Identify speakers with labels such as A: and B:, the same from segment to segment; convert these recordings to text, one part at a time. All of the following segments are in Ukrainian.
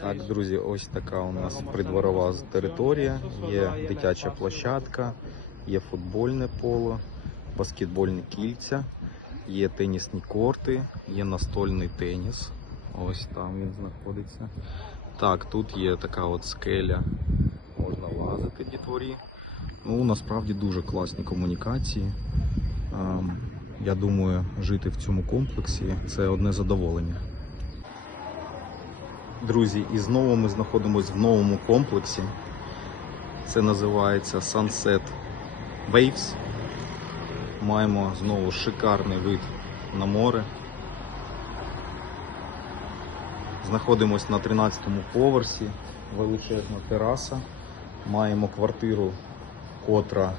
A: Так, друзі, ось така у нас придворова територія. Є дитяча площадка, є футбольне поло, баскетбольні кільця, є тенісні корти, є настольний теніс. Ось там він знаходиться. Так, тут є така от скеля, можна лазити дітворі. Ну, насправді дуже класні комунікації. Ем, Я думаю, жити в цьому комплексі це одне задоволення. Друзі, і знову ми знаходимося в новому комплексі. Це називається Sunset Waves. Маємо знову шикарний вид на море. Знаходимося на 13-му поверсі, величезна тераса. Маємо квартиру, котра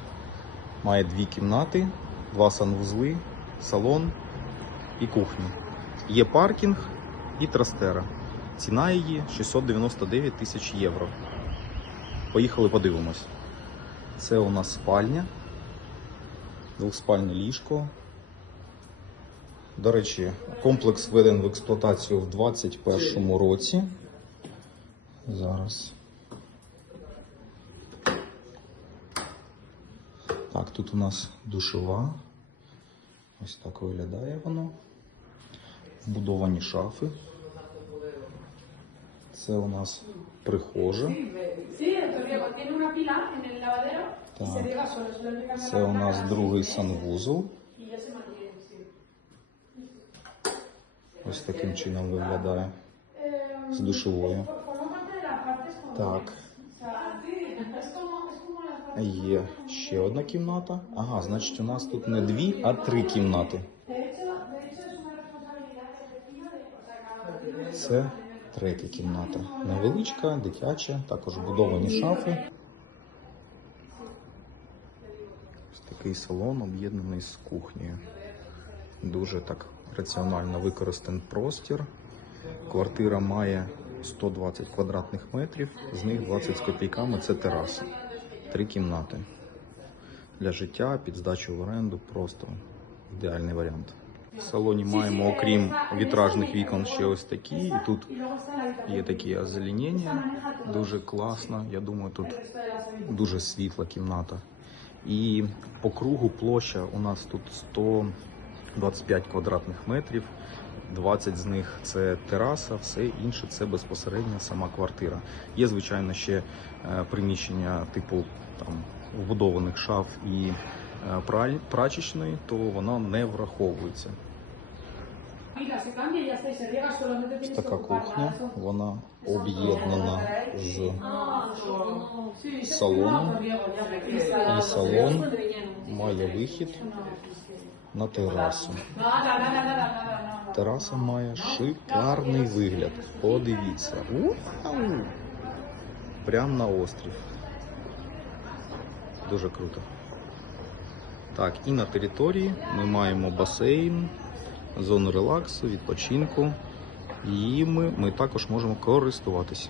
A: має дві кімнати, два санвузли, салон і кухню. Є паркінг і трастера. Ціна її 699 тисяч євро. Поїхали подивимось. Це у нас спальня, двохспальне ліжко. До речі, комплекс введений в експлуатацію в 2021 році. Зараз. Так, тут у нас душова. Ось так виглядає воно. Вбудовані шафи. Це у нас прихожа. Так. Це у нас другий санвузол. Ось таким чином виглядає
B: Eh,
A: з душовою. Так, є ще одна кімната. Ага, значить у нас тут не дві, а три кімнати. Це третя кімната. Невеличка, дитяча, також будовані шафи. Ось такий салон об'єднаний з кухнею. Дуже так раціонально використаний простір. Квартира має 120 квадратних метрів, з них 20 з копійками це тераса. Три кімнати. Для життя під здачу в оренду просто ідеальний варіант. В салоні маємо, окрім вітражних вікон, ще ось такі. І тут. Є такі озеленення, дуже класно. Я думаю, тут дуже світла кімната. І по кругу площа у нас тут 125 квадратних метрів. 20 з них це тераса, все інше це безпосередньо сама квартира. Є, звичайно, ще е, приміщення типу там вбудованих шаф і прачечної, то вона не враховується. Така кухня, вона об'єднана з салоном. І салон має вихід на терасу. Тераса має шикарний вигляд. Подивіться. Вау! Прям на острів. Дуже круто. Так, і на території ми маємо басейн, зону релаксу, відпочинку. І ми, ми також можемо користуватися.